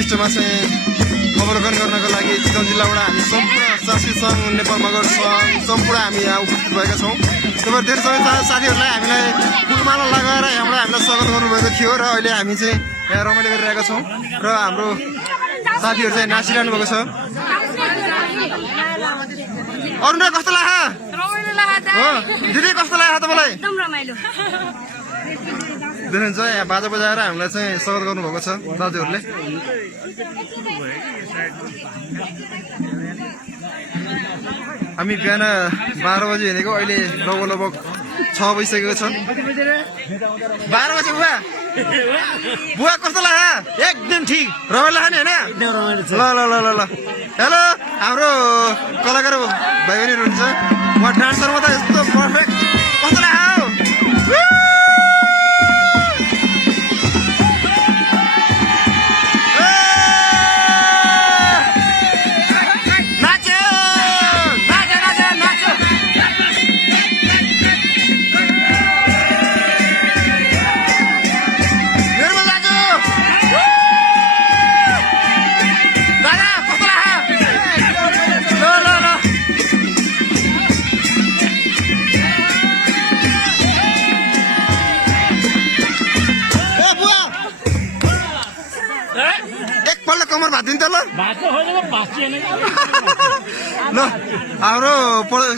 होमस्टेमा चाहिँ अवलोकन गर्नको लागि चितवन जिल्लाबाट हामी सम्पूर्ण सासी सङ्घ नेपाल मगर सङ्घ सम्पूर्ण हामी यहाँ उपस्थित भएका छौँ। तपाईँ धेरै समय साथीहरूलाई हामीलाई फुलमाला लगाएर यहाँबाट हामीलाई स्वागत गर्नुभएको थियो र अहिले हामी चाहिँ यहाँ रमाइलो गरिरहेका छौँ र हाम्रो साथीहरू चाहिँ नाचिरहनु भएको छ। अरुणा कस्तो लाग्यो? हो दिदी कस्तो लाग्यो तपाईँलाई? एकदम रमाइलो देख्नुहुन्छ यहाँ बाजा बजाएर हामीलाई चाहिँ स्वागत गर्नुभएको छ दाजुहरूले। हामी बिहान 12 बजी हिँडेको अहिले लगभग 6 बजिसकेको छ। 12 बजी बुवा बुवा कस्तो लाग्यो? एकदम ठिक रमाइलो लाग्यो नि होइन? ल ल ल ल ल हेलो हाम्रो कलाकार भाइ बहिनीहरू हुन्छ उहाँ डान्सरमा त यस्तो पर्फेक्ट कस्तो लाग्यो? एकपल्ट कमर भाँदिनु त ल ल हाम्रो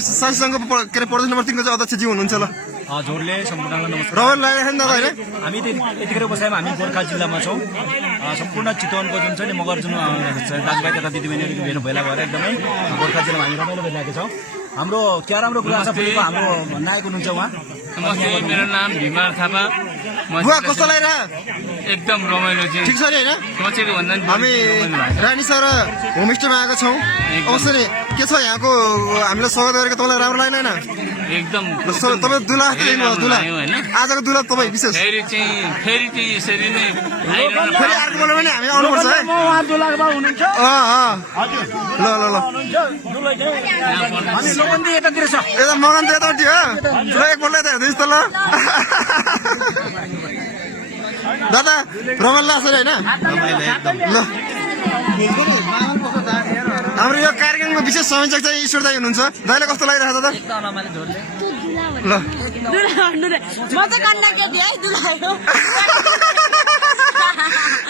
सासी सङ्घको के अरे प्रदेश नम्बर 3 को चाहिँ अध्यक्षजी हुनुहुन्छ ल जोडले सम्पूर्णलाई नमस्कार। रमाइलो लागेको नि त होइन? हामी यतिखेर बसाइमा हामी गोर्खा जिल्लामा छौँ। सम्पूर्ण चितवनको जुन छ नि मगर जुन दाजुभाइ तथा दिदीबहिनीहरूको भेट भेला भएर एकदमै गोर्खा जिल्लामा हामी रमाइलो गरिरहेका छौँ। हाम्रो क्या राम्रो कुरा छ फुलेको हाम्रो नायक हुनुहुन्छ उहाँ। मेरो नाम भीमा थापा। बुवा कस्तो लागिरह? एकदम रमाइलो चाहिँ ठिक छ नि होइन? सोचेको भन्दा नि हामी रानी सर होमस्टेमा आएका छौँ। अवश्य नि के छ यहाँको हामीलाई स्वागत गरेको तपाईँलाई राम्रो लागेन? एकदम तपाईँ दुला दुला आजको दुला तपाईँ विशेष फेरि चाहिँ यसरी नै फेरि अर्को बेला पनि हामी आउनुपर्छ है। ल ल ल यता मगन त यतापट्टि हो ल एकपल्ट यता हेर्दैछ त ल दादा रमाइलो लाग्छ होइन? ल हाम्रो यो कार्यक्रमको विशेष संयोजक चाहिँ ईश्वर दाई हुनुहुन्छ। दाइले कस्तो लागिरहेको दादा? ल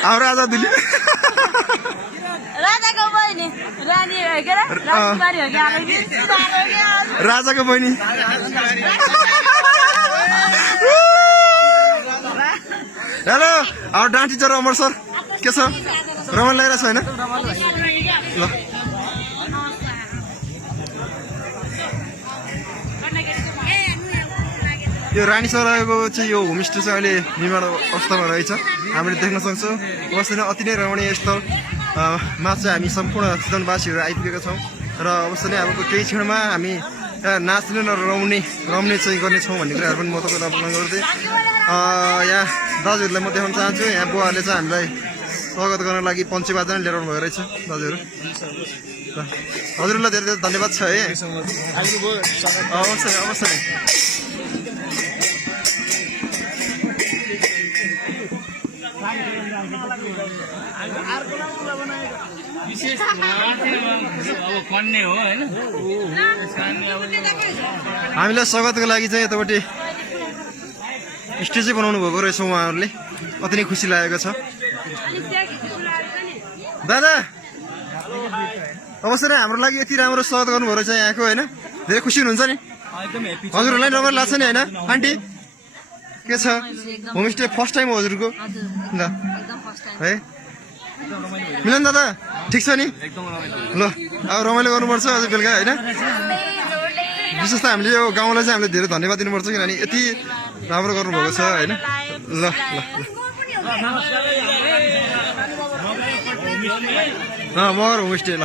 हाम्रो आजा दिली राजाको बहिनी हेलो हाम्रो डान्स टिचर अमर सर के छ रमाइलो लागिरहेको छ होइन? ल यो रानी सरको चाहिँ यो होमस्टे चाहिँ अहिले निर्माण अवस्थामा रहेछ हामीले देख्न सक्छौँ। अवश्य नै अति नै रमणीय स्थलमा चाहिँ हामी सम्पूर्ण चितवनवासीहरू आइपुगेका छौँ र अवश्य नै अब केही क्षणमा हामी नाच्ने र रम्ने चाहिँ गर्नेछौँ भन्ने कुराहरू पनि म तपाईँलाई अवगत गर्दै यहाँ दाजुहरूलाई म देखाउन चाहन्छु। यहाँ बुवाहरूले चाहिँ हामीलाई स्वागत गर्नको लागि पञ्चे बाजा लिएर आउनु भएको रहेछ दाजुहरू। हजुरलाई धेरै धेरै धन्यवाद छ है। अवश्य अवश्य नै हामीलाई स्वागतको लागि चाहिँ यतापट्टि स्टेजै बनाउनु भएको रहेछ उहाँहरूले। अति नै खुसी लागेको छ। दादा अवश्य नै हाम्रो लागि यति राम्रो स्वागत गर्नुभएको रहेछ यहाँको होइन? धेरै खुसी हुनुहुन्छ नि? हजुरहरूलाई रमाइलो लाग्छ नि होइन? आन्टी के छ होमस्टे फर्स्ट टाइम हो हजुरको? ल है मिलन दादा ठिक छ नि? ल अब रमाइलो गर्नुपर्छ अझ बेलुका होइन? विशेष त हामीले यो गाउँलाई चाहिँ हामीले धेरै धन्यवाद दिनुपर्छ किनभने यति राम्रो गर्नुभएको छ होइन? ल ल मगर होमस्टे ल